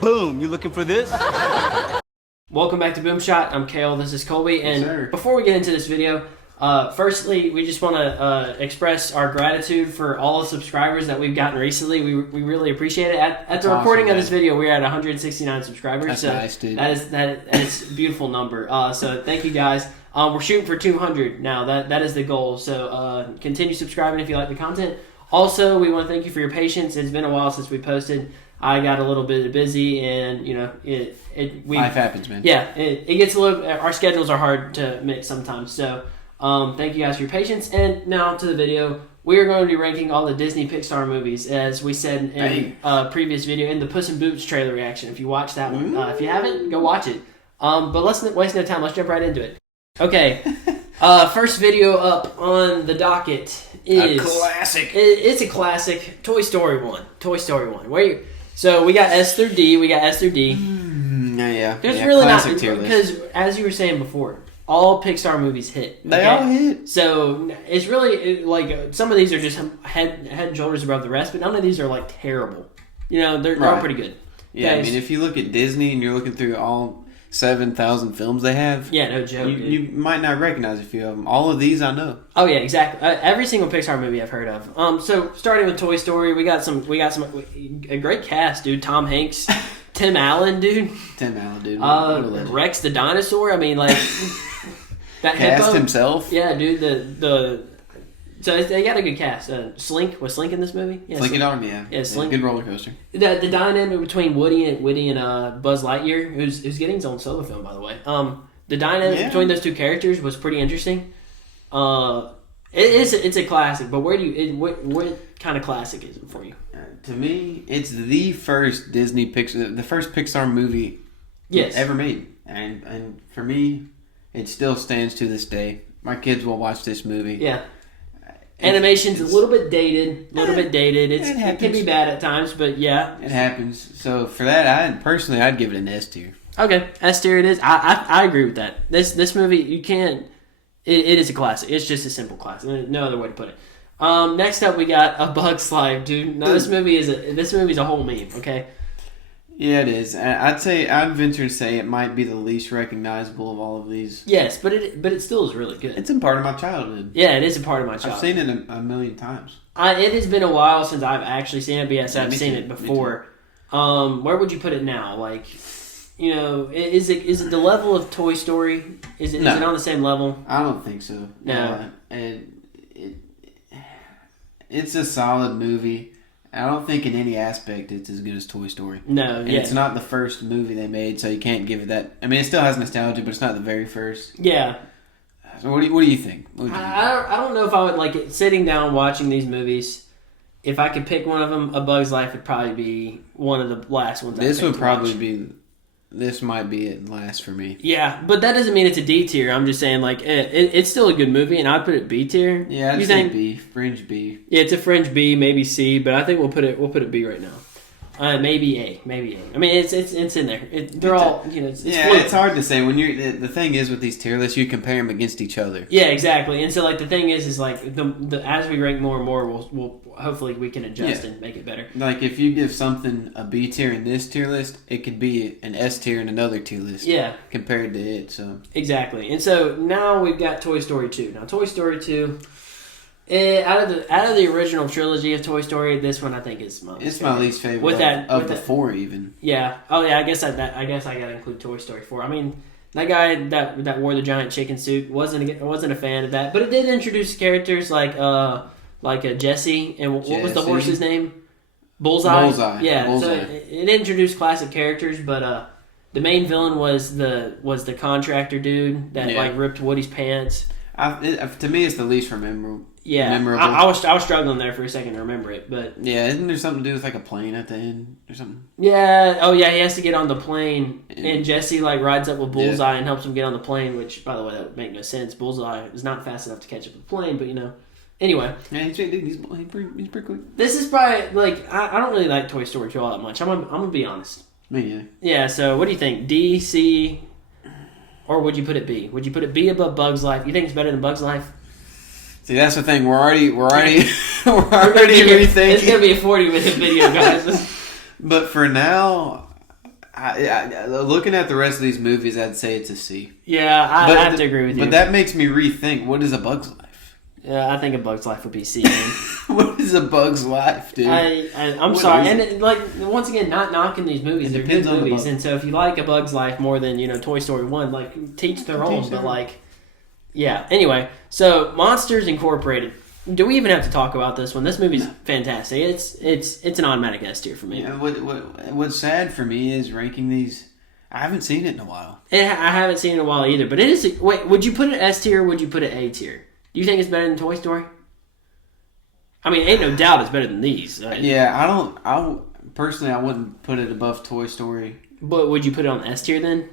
Boom, you looking for this? Welcome back to Boom Shot. I'm Kale, this is Colby, and Yes, before we get into this video, firstly, we just want to express our gratitude for all the subscribers that we've gotten recently. We really appreciate it. At the recording awesome, of this video, we're at 169 subscribers. That's so nice, dude. That is a beautiful number. So thank you guys. We're shooting for 200 now. That is the goal. So continue subscribing if you like the content. Also, we want to thank you for your patience. It's been a while since we posted. I got a little bit busy, and Life happens, man. Yeah, it gets a little. Our schedules are hard to mix sometimes. So, thank you guys for your patience. And now to the video. We are going to be ranking all the Disney Pixar movies, as we said in a previous video, in the Puss in Boots trailer reaction. If you watched that one, if you haven't, go watch it. But let's waste no time. Let's jump right into it. Okay. First video up on the docket is a classic. It's a classic. Toy Story 1. Toy Story 1. So we got S through D. Yeah. There's really not, tier list. because as you were saying before, all Pixar movies hit. They all hit. So it's really like some of these are just head and shoulders above the rest, but none of these are like terrible. You know, they're all pretty good. Yeah, I mean, if you look at Disney and you're looking through all 7,000 films they have, yeah, no joke. you might not recognize a few of them. All of these I know. Oh yeah, exactly. Every single Pixar movie I've heard of. So starting with Toy Story, we got a great cast, dude. Tom Hanks, Tim Allen, dude. Rex the dinosaur. I mean, like that cast hippo himself. Yeah, dude. So they got a good cast. Slink was Slink in this movie. Yeah, Slink it on, yeah. Yeah, Slink. Good roller coaster. The dynamic between Woody and Buzz Lightyear, who's getting his own solo film, by the way. The dynamic between those two characters was pretty interesting. It's a classic, but what kind of classic is it for you? To me, it's the first Disney Pixar, the first Pixar movie ever made, and for me, it still stands to this day. My kids will watch this movie. Yeah. Animation's a little bit dated. It can be bad at times, but yeah. It happens. So for that, I'd give it an S tier. Okay, S tier it is. I agree with that. This movie, you can't. It is a classic. It's just a simple classic. No other way to put it. Next up, we got A Bug's Life, dude. No, this movie is a whole meme. Okay. Yeah, it is. I'd venture to say it might be the least recognizable of all of these. Yes, but it still is really good. It's a part of my childhood. Yeah, it is a part of my childhood. I've seen it a million times. It has been a while since I've actually seen it, but yes, I've seen it before. Me too. Where would you put it now? Like, you know, is it the level of Toy Story? Is it on the same level? I don't think so. No. It's a solid movie. I don't think in any aspect it's as good as Toy Story. No, and it's not the first movie they made, so you can't give it that. I mean, it still has nostalgia, but it's not the very first. Yeah. So what do you think? I don't know if I would like it. Sitting down watching these movies. If I could pick one of them, A Bug's Life would probably be one of the last ones. This might be it last for me. Yeah, but that doesn't mean it's a D tier. I'm just saying, like, it's still a good movie, and I'd put it B tier. Yeah, I'd say B, fringe B. Yeah, it's a fringe B, maybe C, but I think we'll put it B right now. Maybe A. I mean, it's in there. They're all, you know. It's hard to say when you're. The thing is with these tier lists, you compare them against each other. Yeah, exactly. And so, like, the thing is like the as we rank more and more, we'll hopefully we can adjust and make it better. Like if you give something a B tier in this tier list, it could be an S tier in another tier list. Yeah, compared to it. So exactly. And so now we've got Toy Story 2. Now Toy Story 2. Out of the original trilogy of Toy Story, this one I think is my least favorite. Of the four, even. Yeah. Oh yeah. I guess I gotta include Toy Story 4. I mean, that guy that wore the giant chicken suit wasn't a fan of that, but it did introduce characters like Jesse and what was the horse's name? Bullseye. Yeah. Bullseye. So it introduced classic characters, but the main villain was the contractor dude that like ripped Woody's pants. To me, it's the least memorable. Yeah, I was struggling there for a second to remember it, but yeah, isn't there something to do with like a plane at the end or something? Yeah, oh yeah, he has to get on the plane, and Jesse like rides up with Bullseye and helps him get on the plane. Which, by the way, that would make no sense. Bullseye is not fast enough to catch up with the plane, but you know. Anyway, yeah, he's pretty quick. This is probably like I don't really like Toy Story 2 all that much. I'm gonna be honest. Me either. Yeah. So what do you think? D, C, or would you put it B? Would you put it B above Bug's Life? You think it's better than Bug's Life? See, that's the thing. We're already rethinking. It's gonna be a 40-minute video, guys. But for now, Looking at the rest of these movies, I'd say it's a C. Yeah, I have to agree with you. But that makes me rethink, what is A Bug's Life? Yeah, I think A Bug's Life would be C. Man. What is A Bug's Life, dude? I'm sorry, and once again, not knocking these movies. They're good movies, and so if you like A Bug's Life more than Toy Story 1, teach their own. But yeah. Anyway, so Monsters Incorporated. Do we even have to talk about this one? This movie's fantastic. It's an automatic S tier for me. Yeah, what's sad for me is ranking these. I haven't seen it in a while. I haven't seen it in a while either. But it is. Wait, would you put it S tier or would you put it A tier? Do you think it's better than Toy Story? I mean, ain't no doubt it's better than these. Yeah, I personally, I wouldn't put it above Toy Story. But would you put it on S tier then?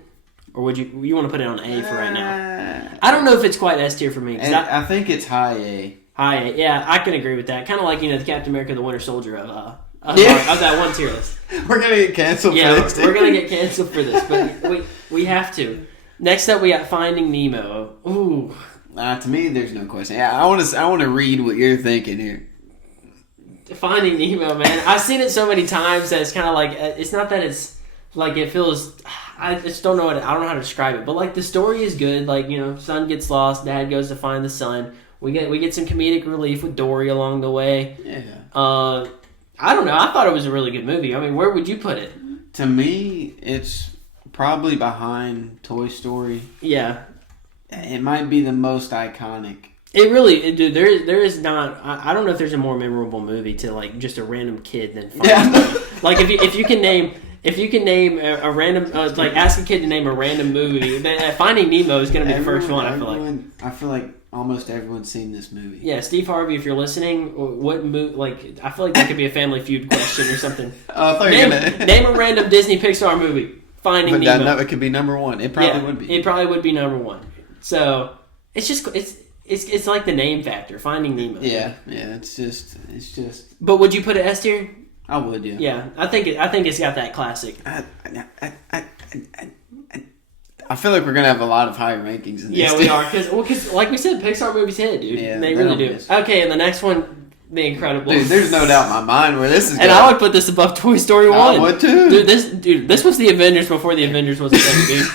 Or would you want to put it on A for right now? I don't know if it's quite S tier for me. I think it's high A. High A, yeah, I can agree with that. Kind of like, the Captain America the Winter Soldier of that one tier list. We're going to get canceled for this. Yeah, we're going to get canceled for this, but we have to. Next up, we got Finding Nemo. Ooh. To me, there's no question. Yeah, I want to read what you're thinking here. Finding Nemo, man. I've seen it so many times that it's kind of it's not that it's it feels. I just don't know I don't know how to describe it, but the story is good. Son gets lost, dad goes to find the son. We get some comedic relief with Dory along the way. Yeah. I don't know. I thought it was a really good movie. I mean, where would you put it? To me, it's probably behind Toy Story. Yeah. It might be the most iconic. It really, dude. There is not. I don't know if there's a more memorable movie to just a random kid than Finding Nemo. if you can name a random ask a kid to name a random movie, Finding Nemo is going to be the first one. I feel like almost everyone's seen this movie. Yeah, Steve Harvey, if you're listening, what movie? I feel like that could be a Family Feud question or something. Name a random Disney Pixar movie. Finding Nemo. No, it could be number one. It probably would be. It probably would be number one. So it's just it's like the name factor. Finding Nemo. Yeah, it's just. But would you put it S tier? I would, yeah. Yeah, I think it's got that classic. I feel like we're gonna have a lot of higher rankings in this. Yeah, we are because like we said, Pixar movies hit, dude. Yeah, they really do. Okay, and the next one, The Incredibles. Dude, there's no doubt in my mind where this is. And I would put this above Toy Story 1. I would too. This was the Avengers before the Avengers was a thing, dude.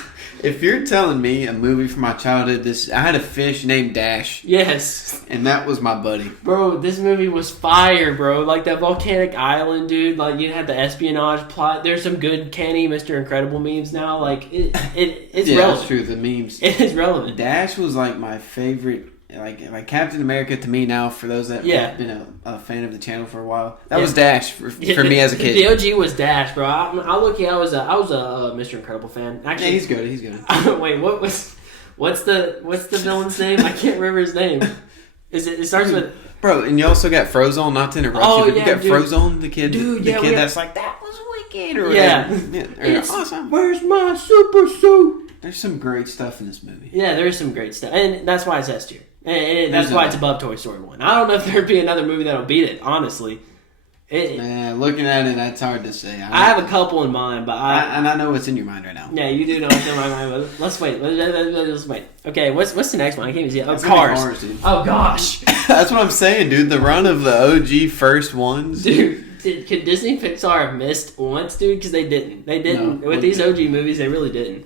If you're telling me a movie from my childhood, I had a fish named Dash. Yes. And that was my buddy. Bro, this movie was fire, bro. That volcanic island, dude. You had the espionage plot. There's some good canny Mr. Incredible memes now. It's relevant. Yeah, that's true. The memes. It is relevant. Dash was my favorite. Like Captain America to me now, for those that been a fan of the channel for a while, that was Dash for me as a kid. The OG was Dash, bro. I was a Mr. Incredible fan. Actually, yeah, he's good. Wait, what's the villain's name? I can't remember his name. It starts with bro, and you also got Frozone. Not to interrupt you, but you got Frozone, the kid, that's that was wicked. Or it's awesome. Where's my super suit? There's some great stuff in this movie. Yeah, there is some great stuff, and that's why it's S tier. And that's why it's above Toy Story 1. I don't know if there'd be another movie that'll beat it, honestly. Looking at it, that's hard to say. I have a couple in mind, but I know what's in your mind right now. Yeah, you do know what's in my mind. But let's wait. Let's wait. Okay, what's the next one? I can't even see it. Oh, Cars. Dude. Oh, gosh. That's what I'm saying, dude. The run of the OG first ones. Dude, could Disney Pixar have missed once, dude? Because they didn't. They didn't. With these OG movies, they really didn't.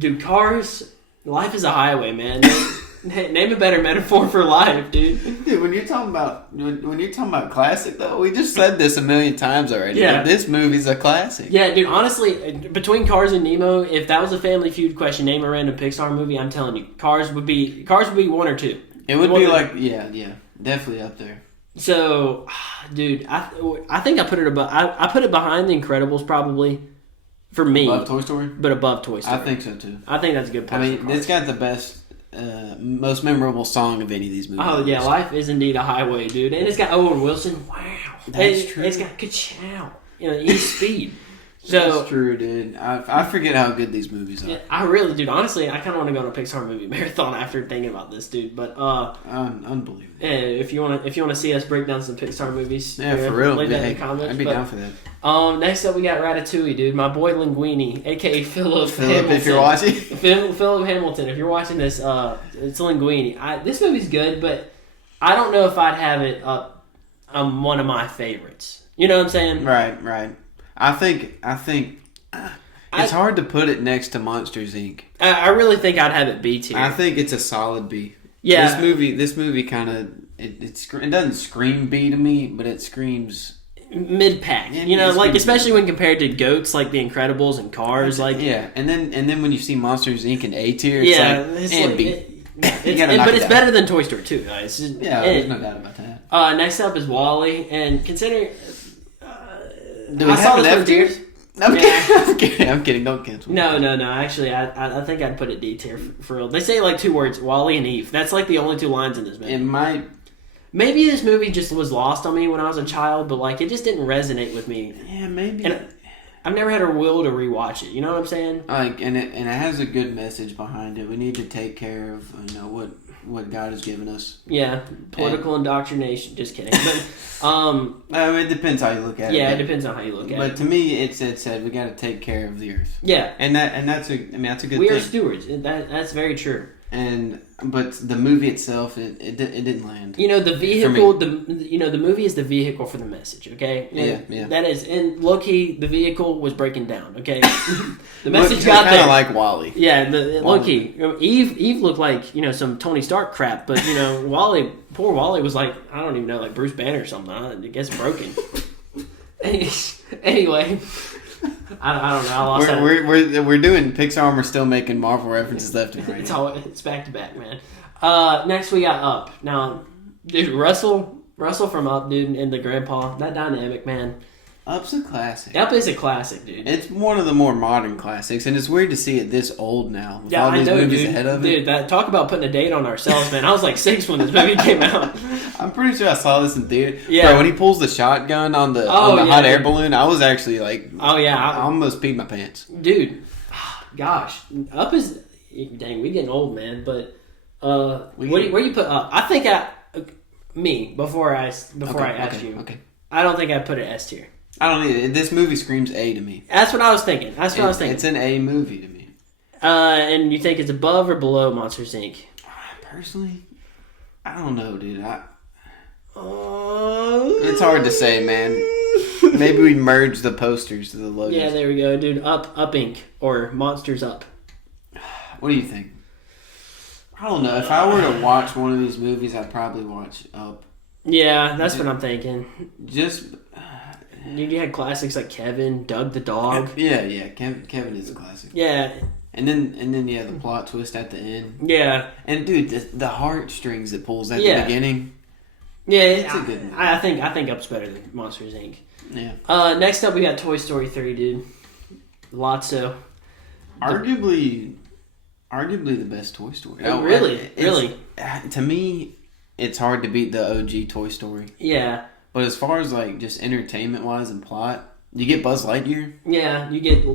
Dude, Cars, life is a highway, man. Name a better metaphor for life, dude. Dude, when you're talking about classic, though, we just said this a million times already. Yeah, but this movie's a classic. Yeah, dude. Honestly, between Cars and Nemo, if that was a Family Feud question, name a random Pixar movie. I'm telling you, Cars would be 1 or 2. It would be definitely up there. So, dude, I think I put it above. I put it behind The Incredibles, probably. For me, above Toy Story, but above Toy Story. I think so too. I think that's a good. It's got the best. Most memorable song of any of these movies. Oh yeah, Life is Indeed a Highway, dude, and it's got Owen Wilson. Wow, that's true. It's got ka-chow, East Speed. So that's true, dude. I forget how good these movies are. Yeah, I really, dude. Honestly, I kind of want to go on a Pixar movie marathon after thinking about this, dude. But unbelievable. If you want to see us break down some Pixar movies, yeah, for real, leave that in the comments. I'd be down for that. Next up we got Ratatouille, dude. My boy Linguini, aka Philip Hamilton. If you're watching, Philip Hamilton. If you're watching this, it's Linguini. This movie's good, but I don't know if I'd have it up one of my favorites. You know what I'm saying? Right. I think It's hard to put it next to Monsters Inc. I really think I'd have it B tier. I think it's a solid B. Yeah. This movie kind of it doesn't scream B to me, but it screams mid-pack. Especially when compared to goats like The Incredibles and Cars, and then when you see Monsters Inc. in A tier, it's B. But it's better than Toy Story 2, guys. There's no doubt about that. Next up is WALL-E, and considering do we have an F tier? I'm kidding. Don't cancel. No. Actually, I think I'd put it D tier for real. They say like 2 words, WALL-E and Eve. That's like the only 2 lines in this movie. It might. Maybe this movie just was lost on me when I was a child, but like it just didn't resonate with me. Yeah, maybe. And I've never had a will to rewatch it. You know what I'm saying? And it has a good message behind it. We need to take care of what God has given us. Yeah, political indoctrination. Just kidding. But it depends how you look at it. Yeah, it depends on how you look at it. But to me, it said we got to take care of the earth. Yeah, and that's a good thing. We are stewards. That's very true. But the movie itself, it didn't land. The vehicle, the movie is the vehicle for the message. Okay. Yeah. That is, and low key, the vehicle was breaking down. Okay. The message got there. Kind of like WALL-E. Yeah. Low key, Eve looked like some Tony Stark crap, but poor WALL-E was like, I don't even know, like Bruce Banner or something. I guess broken. Anyway. I don't know. I lost that. We're doing Pixar and we're still making Marvel references left and right. It's back to back, man. Next we got Up. Now, dude, Russell from Up, dude, and the grandpa, that dynamic, man. Up's a classic. Up is a classic, dude. It's one of the more modern classics, and it's weird to see it this old now. With all these movies dude. Ahead of it. Dude, talk about putting a date on ourselves, man. I was like 6 when this movie came out. I'm pretty sure I saw this in theater. Yeah. Bro, when he pulls the shotgun on the hot air balloon, I was actually like, oh yeah, I almost peed my pants. Dude, gosh, Up is dang. We getting old, man. But where you put Up? I think before I asked you. Okay. I don't think I put it S tier. I don't either. This movie screams A to me. That's what I was thinking. It's an A movie to me. And you think it's above or below Monsters Inc? Personally, I don't know, dude. It's hard to say, man. Maybe we merge the posters to the logos. Yeah, there we go, dude. Up Inc. or Monsters Up. What do you think? I don't know. If I were to watch one of these movies, I'd probably watch Up. Yeah, that's what I'm thinking. Dude, you had classics like Kevin, Doug the dog. Yeah. Kevin is a classic. Yeah. And then the plot twist at the end. Yeah. And dude, the heartstrings it pulls at the beginning. Yeah, it's a good movie. I think Up's better than Monsters Inc. Yeah. Next up we got Toy Story 3, dude. Lotso. Arguably the best Toy Story. Oh, really? Really? To me, it's hard to beat the OG Toy Story. Yeah. But as far as like just entertainment wise and plot, you get Buzz Lightyear. Yeah, you get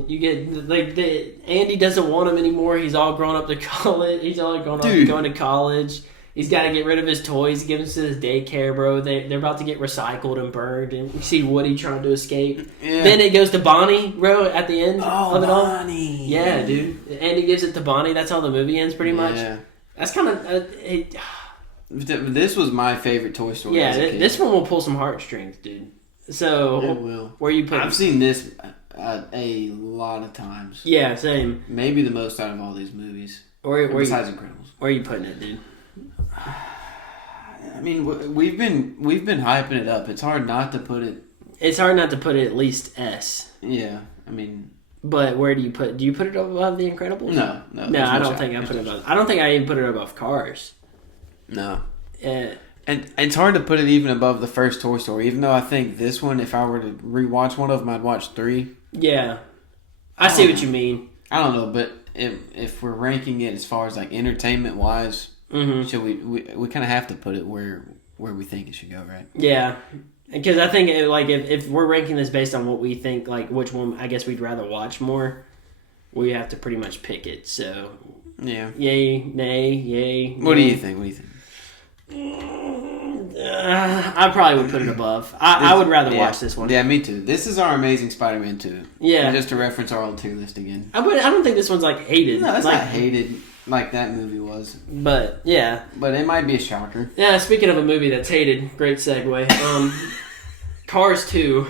like Andy doesn't want him anymore. He's all grown up to college. He's all grown up going to college. He's got to get rid of his toys, give them to his daycare, bro. They're about to get recycled and burned. And you see Woody trying to escape. Yeah. Then it goes to Bonnie, bro, at the end of it all. Bonnie. Yeah, dude. Andy gives it to Bonnie. That's how the movie ends, pretty much. Yeah. That's kind of... This was my favorite Toy Story. Yeah, this one will pull some heartstrings, dude. So, it will. Where you put? I've seen this a lot of times. Yeah, same. Maybe the most out of all these movies. Besides Incredibles. Where are you putting it, dude? I mean, we've been hyping it up. It's hard not to put it. It's hard not to put it at least S. Yeah, I mean. But where do you put? Do you put it above The Incredibles? No. I don't think I put it above. I don't think I even put it above Cars. No. And it's hard to put it even above the first Toy Story, even though I think this one, if I were to rewatch one of them, I'd watch 3. Yeah. I see what you mean. I don't know, but if we're ranking it as far as like entertainment wise, should we kind of have to put it where we think it should go, right? Yeah. Because I think if we're ranking this based on what we think, like which one I guess we'd rather watch more, we have to pretty much pick it. So yeah. Yay, nay, yay. What do you think? I probably would put it above. I would rather watch this one. Yeah, me too. This is our Amazing Spider-Man 2. Yeah. And just to reference our old tier list again. I don't think this one's like hated. No, it's not hated like that movie was. But yeah. But it might be a shocker. Yeah, speaking of a movie that's hated, great segue. Cars 2.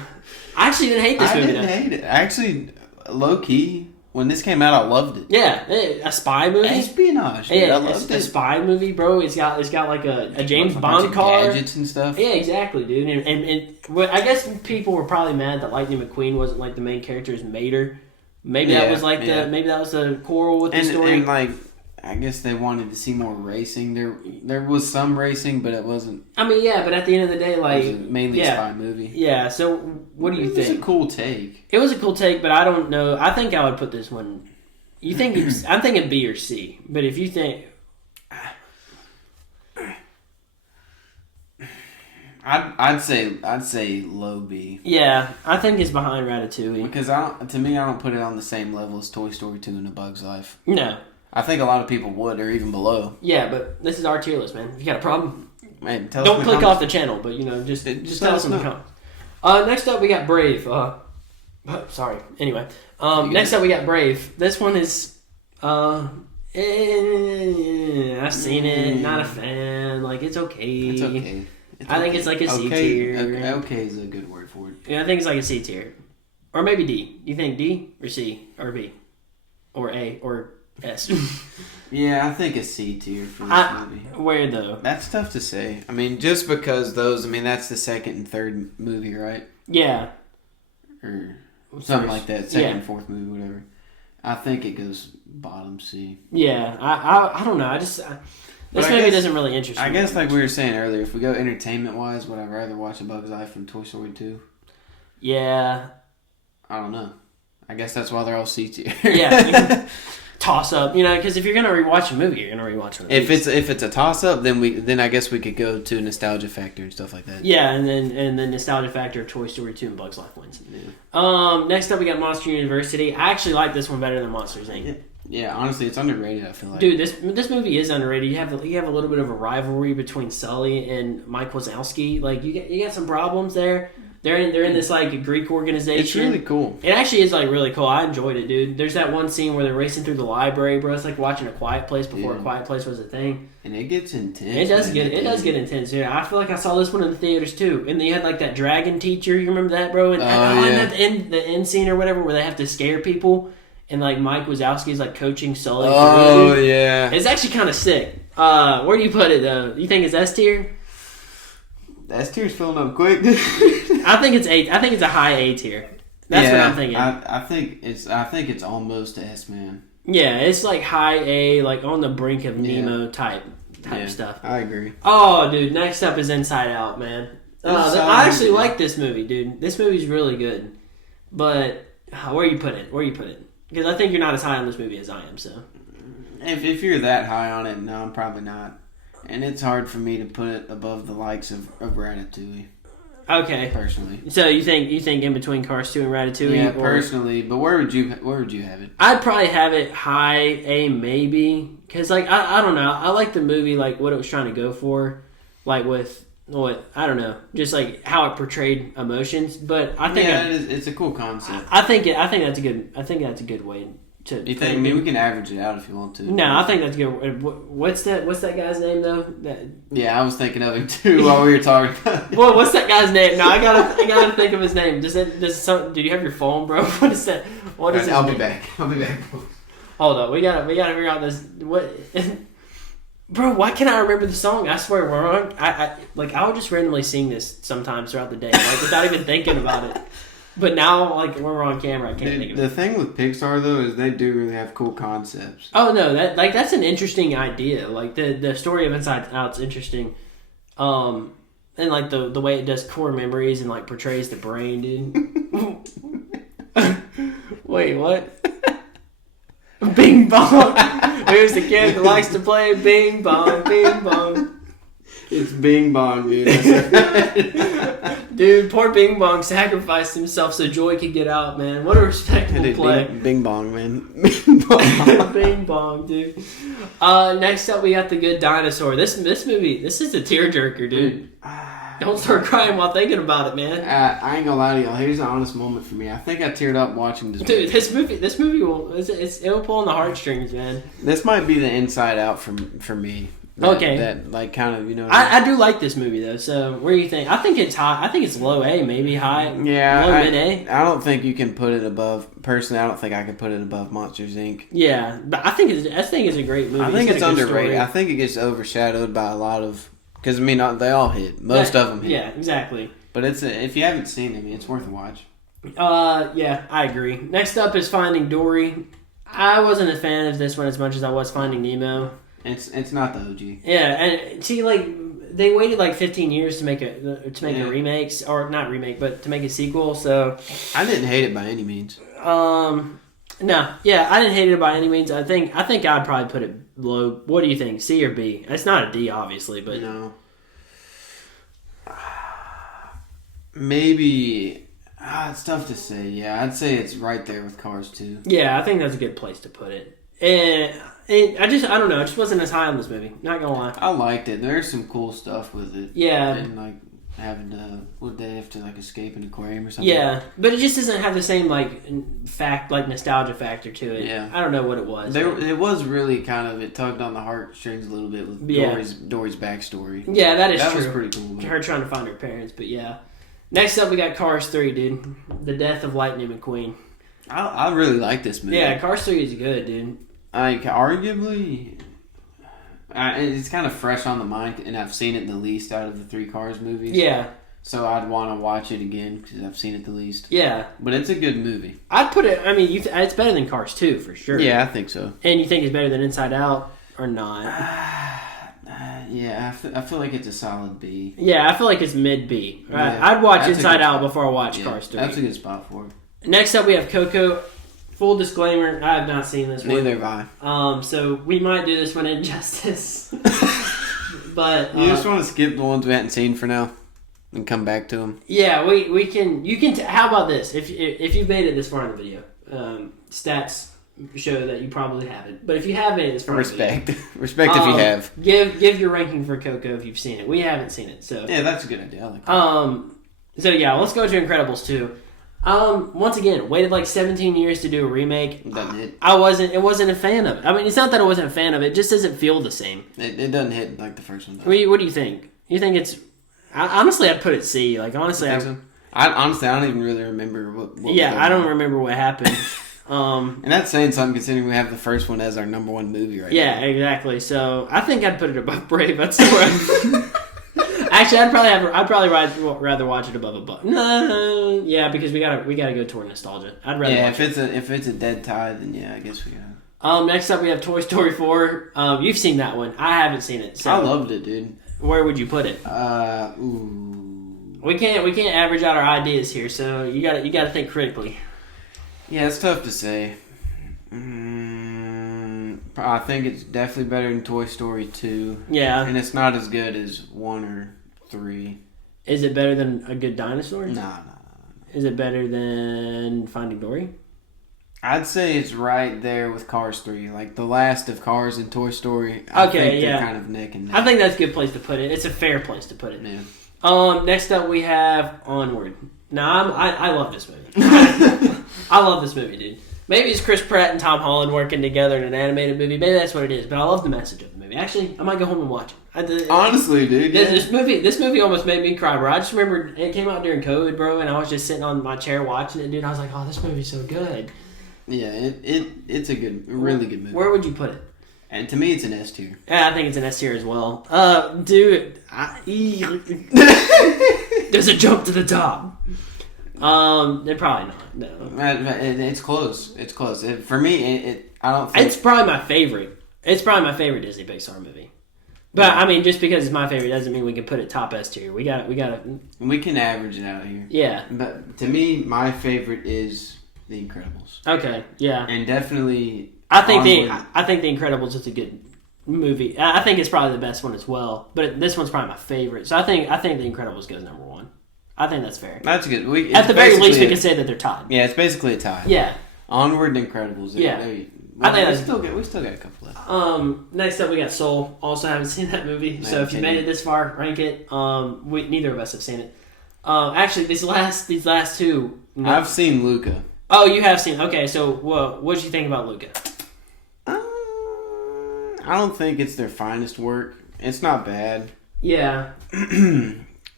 I actually didn't hate this movie. I didn't hate it. Actually, low key, when this came out, I loved it. Yeah, a spy movie. Espionage. Dude. Yeah, I loved it. A spy movie, bro. It's got like a James Bond car, gadgets and stuff. Yeah, exactly, dude. And I guess people were probably mad that Lightning McQueen wasn't like the main character's mater. Maybe that was like maybe that was the quarrel with the story. And like, I guess they wanted to see more racing. There was some racing, but it wasn't. I mean, yeah, but at the end of the day, like, it was mainly a spy movie. Yeah. So, what do you think? It was a cool take. It was a cool take, but I don't know. I think I would put this one. You think I'm thinking B or C, but if you think, I'd say low B. Yeah, I think it's behind Ratatouille because I don't put it on the same level as Toy Story 2 and A Bug's Life. No. I think a lot of people would, or even below. Yeah, but this is our tier list, man. If you got a problem, man, don't click off the channel, but just tell us in the comments. Next up, we got Brave. Sorry. Anyway, next up we got Brave. This one is, I've seen it. Not a fan. Like, it's okay. It's okay. I think it's like a C tier. Okay is a good word for it. Yeah, I think it's like a C tier, or maybe D. You think D or C or B, or A or S? Yeah, I think a C tier for this movie. Where though? That's tough to say. I mean, just because that's the second and third movie, right? Yeah. Or something like that. Second and fourth movie, whatever. I think it goes bottom C. Yeah, I don't know. This movie doesn't really interest me. I guess like we were saying earlier, if we go entertainment wise, would I rather watch A Bug's Life from Toy Story 2? Yeah. I don't know. I guess that's why they're all C tier. Yeah. Toss up, because if you're gonna rewatch a movie, you're gonna rewatch a movie. If it's a toss up, then I guess we could go to nostalgia factor and stuff like that. Yeah, and then nostalgia factor of Toy Story 2 and Bug's Life wins. Yeah. Next up we got Monster University. I actually like this one better than Monsters Inc. Yeah, honestly, it's underrated. I feel like, dude, this movie is underrated. You have a little bit of a rivalry between Sully and Mike Wazowski. Like you got some problems there. They're in this like Greek organization. It's really cool. It actually is like really cool. I enjoyed it, dude. There's that one scene where they're racing through the library, bro. It's like watching A Quiet Place before A Quiet Place was a thing. And it gets intense. It does get intense. Yeah, I feel like I saw this one in the theaters too. And then you had like that dragon teacher. You remember that, bro? And the end scene or whatever where they have to scare people. And like Mike Wazowski's like coaching Sully. Oh yeah, it's actually kind of sick. Where do you put it though? You think it's S tier? S tier's filling up quick. I think it's A. I think it's a high A tier. That's what I'm thinking. I think it's almost S, man. Yeah, it's like high A, like on the brink of Nemo type stuff. I agree. Oh, dude, next up is Inside Out, man. I actually like this movie, dude. This movie's really good. But where you put it? Because I think you're not as high on this movie as I am. So, if you're that high on it, no, I'm probably not. And it's hard for me to put it above the likes of Ratatouille. Okay. Personally. So you think in between Cars 2 and Ratatouille? Yeah, personally. But where would you have it? I'd probably have it high A, maybe. Because like I don't know. I like the movie, like what it was trying to go for, like with I don't know, just like how it portrayed emotions. But I think it's a cool concept. I think that's a good way to. You think? I mean, we can average it out if you want to. No, I think that's good. What's that guy's name though? Yeah, I was thinking of him too while we were talking. Well, what's that guy's name? No, I gotta think of his name. Do you have your phone, bro? What is that? What is? I'll be back. Hold up, we gotta figure out this. What? Bro, why can't I remember the song? I swear, I would just randomly sing this sometimes throughout the day, like without even thinking about it. But now, like when we're on camera, I can't think of it. The thing with Pixar though is they do really have cool concepts. Oh no, that's an interesting idea. Like the story of Inside Out's interesting, and like the way it does core memories and like portrays the brain, dude. Wait, what? Bing bong. Here's the kid that likes to play bing bong, bing bong. It's Bing Bong, dude. Dude, poor Bing Bong sacrificed himself so Joy could get out, man. What a respectable play. Bing Bong, man. Bing Bong. Bing Bong, dude. Next up, we got The Good Dinosaur. This movie, this is a tearjerker, dude. Don't start crying while thinking about it, man. I ain't gonna lie to y'all. Here's an honest moment for me. I think I teared up watching this movie. Dude, this movie will pull on the heartstrings, man. This might be the Inside Out for me. That like kind of, I do like this movie though. So where do you think? I think it's high. I think it's low A, maybe high. Yeah, low mid A. I don't think you can put it above. Personally, I don't think I could put it above Monsters Inc. Yeah, but I think it's a great movie. I think it's underrated. I think it gets overshadowed by a lot of because they all hit. Most of them hit. Yeah, exactly. But if you haven't seen it, it's worth a watch. Yeah, I agree. Next up is Finding Dory. I wasn't a fan of this one as much as I was Finding Nemo. It's not the OG. Yeah, and see, like they waited like 15 years to make a remake, or not remake, but to make a sequel. So I didn't hate it by any means. No, yeah, I didn't hate it by any means. I think I'd probably put it low. What do you think, C or B? It's not a D, obviously, but no. Maybe. It's tough to say. Yeah, I'd say it's right there with Cars 2. Yeah, I think that's a good place to put it. And I don't know. I just wasn't as high on this movie. Not gonna lie. I liked it. There's some cool stuff with it. Yeah. And like having to, would they have to like escape an aquarium or something? Yeah, but it just doesn't have the same like nostalgia factor to it. Yeah. I don't know what it was. It was really kind of, it tugged on the heartstrings a little bit with Dory's backstory. Yeah, that is true. That was pretty cool. Her trying to find her parents, but yeah. Next up, we got Cars 3, dude. The Death of Lightning McQueen. I really like this movie. Yeah, Cars 3 is good, dude. Like, arguably, it's kind of fresh on the mind, and I've seen it the least out of the 3 Cars movies. Yeah. So I'd want to watch it again, because I've seen it the least. Yeah. But it's a good movie. I'd put it, it's better than Cars 2, for sure. Yeah, I think so. And you think it's better than Inside Out, or not? Yeah, I feel like it's a solid B. Yeah, I feel like it's mid B. Yeah, I'd watch Inside Out before I watch Cars 3. That's a good spot for it. Next up, we have Coco. Full disclaimer, I have not seen this one. Neither have I. So we might do this one injustice. But you just want to skip the ones we haven't seen for now and come back to them. Yeah, we can. You can. How about this? If you've made it this far in the video, stats show that you probably haven't. But if you have made it this far, respect if you have. Give your ranking for Coco if you've seen it. We haven't seen it, so yeah, that's a good idea. I like that. So yeah, let's go to Incredibles 2. Once again, waited like 17 years to do a remake. Doesn't hit. It wasn't a fan of it. I mean, it's not that I wasn't a fan of it. It just doesn't feel the same. It doesn't hit like the first one. What do you think? You think it's? Honestly, I'd put it C. Like honestly, I don't even really remember what yeah, I don't remember what happened. And that's saying something considering we have the first one as our number 1 movie right now. Yeah, exactly. So I think I'd put it above Brave. That's where actually, I'd probably rather watch it above a Buck. No, yeah, because we gotta go toward nostalgia. I'd rather. Yeah, if it's a dead tie, then yeah, I guess we gotta. Next up we have Toy Story 4. You've seen that one. I haven't seen it. So I loved it, dude. Where would you put it? We can't average out our ideas here, so you gotta think critically. Yeah, it's tough to say. I think it's definitely better than Toy Story 2. Yeah. And it's not as good as 1 or 3. Is it better than A Good Dinosaur? No. Is it better than Finding Dory? I'd say it's right there with Cars 3. Like, the last of Cars and Toy Story, I think they're kind of neck and neck. I think that's a good place to put it. It's a fair place to put it. Yeah. Next up we have Onward. Now, I love this movie. I love this movie, dude. Maybe it's Chris Pratt and Tom Holland working together in an animated movie. Maybe that's what it is. But I love the message of the movie. Actually, I might go home and watch it. Honestly, dude. This movie almost made me cry, bro. I just remember it came out during COVID, bro, and I was just sitting on my chair watching it, dude. I was like, oh, this movie's so good. Yeah, it's a really good movie. Where would you put it? And to me, it's an S tier. Yeah, I think it's an S tier as well. Dude, there's a jump to the top. They're probably not. No, it's close. It's close. For me, I don't think it's probably my favorite. It's probably my favorite Disney Pixar movie. But I mean, just because it's my favorite doesn't mean we can put it top S tier. We can average it out here. Yeah. But to me, my favorite is The Incredibles. Okay. Yeah. And definitely, I think The Incredibles is a good movie. I think it's probably the best one as well. But this one's probably my favorite. So I think The Incredibles goes number 1. I think that's fair. That's good. At the very least, we can say that they're tied. Yeah, it's basically a tie. Yeah. Onward and Incredibles. Yeah. I think we still got a couple left. Next up, we got Soul. Also haven't seen that movie. So if you made it this far, rank it. Neither of us have seen it. Actually, these last 2. I've seen Luca. Oh, you have seen. Okay, so what did you think about Luca? I don't think it's their finest work. It's not bad. Yeah.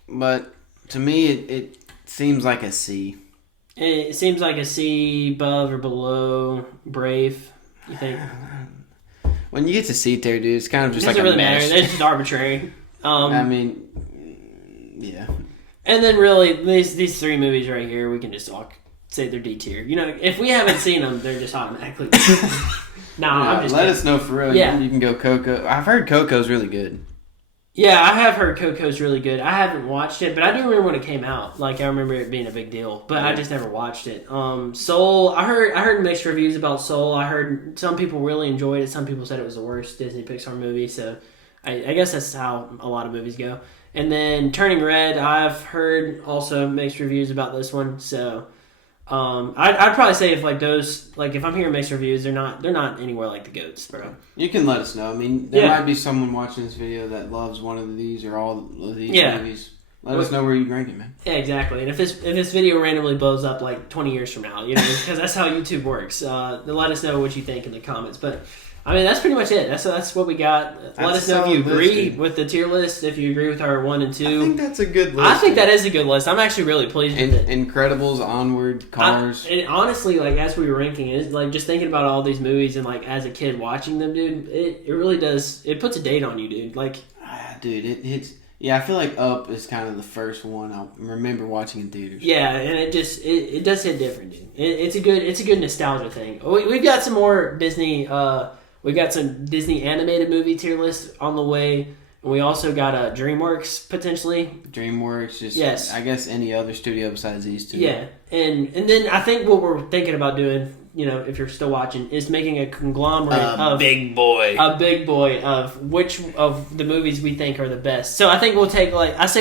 But to me, it seems like a C. It seems like a C above or below Brave, you think? When you get to C tier, dude, it's kind of just like a really matter. It's just arbitrary. I mean, yeah. And then really, these three movies right here, we can just all say they're D tier. You know, if we haven't seen them, they're just automatically. I'm just let us know for real. Yeah. You can go Coco. I've heard Coco's really good. Yeah, I have heard Coco's really good. I haven't watched it, but I do remember when it came out. Like, I remember it being a big deal, but I just never watched it. Soul, I heard mixed reviews about Soul. I heard some people really enjoyed it. Some people said it was the worst Disney Pixar movie, so I guess that's how a lot of movies go. And then Turning Red, I've heard also mixed reviews about this one, so I'd probably say if if I'm hearing mixed reviews, they're not anywhere like the GOATs, bro. You can let us know. I mean, there might be someone watching this video that loves one of these or all of these movies. Let us know where you rank it, man. Yeah, exactly. And if this video randomly blows up like 20 years from now, you know, because that's how YouTube works. Then let us know what you think in the comments. But I mean, that's pretty much it. That's what we got. Let us know if you agree with the tier list, if you agree with our 1 and 2. I think that's a good list. I think that is a good list. I'm actually really pleased with it. Incredibles, Onward, Cars. And honestly, like, as we were ranking it, like, just thinking about all these movies and, like, as a kid watching them, dude, it really does. It puts a date on you, dude. Like, dude, it hits. Yeah, I feel like Up is kind of the first one I remember watching in theaters. Yeah, and it does hit different, dude. It's a good nostalgia thing. We've got some more Disney. We've got some Disney animated movie tier list on the way, and we also got DreamWorks potentially. DreamWorks, yes. I guess any other studio besides these two. Yeah, and then I think what we're thinking about doing, you know, if you're still watching, is making a conglomerate of big boy of which of the movies we think are the best. So I think we'll take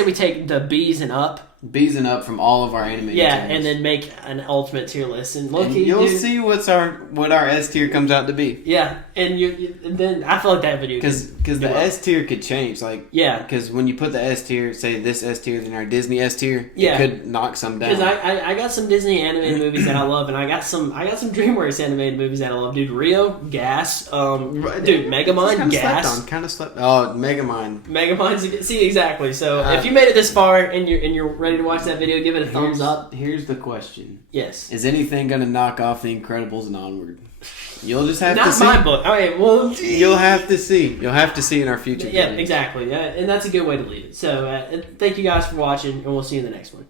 we take the B's and Up. B's and Up from all of our animated channels. And then make an ultimate tier list. And you'll see what our S tier comes out to be. Yeah, and then I feel like that video because the S tier could change. Like, yeah, because when you put the S tier, say this S tier, then our Disney S tier, it could knock some down. Because I got some Disney animated movies that I love, and I got some DreamWorks animated movies that I love. Dude, Rio, Gas, dude, Megamind, Gas, kind of slept. Oh, Megamind's see exactly. So if you made it this far and you're ready to watch that video, give it a thumbs up. Here's the question. Yes. Is anything going to knock off The Incredibles and Onward? You'll just have to see. Not my book. Okay, well, you'll have to see. You'll have to see in our future videos. Yeah, exactly. And that's a good way to leave it. So thank you guys for watching, and we'll see you in the next one.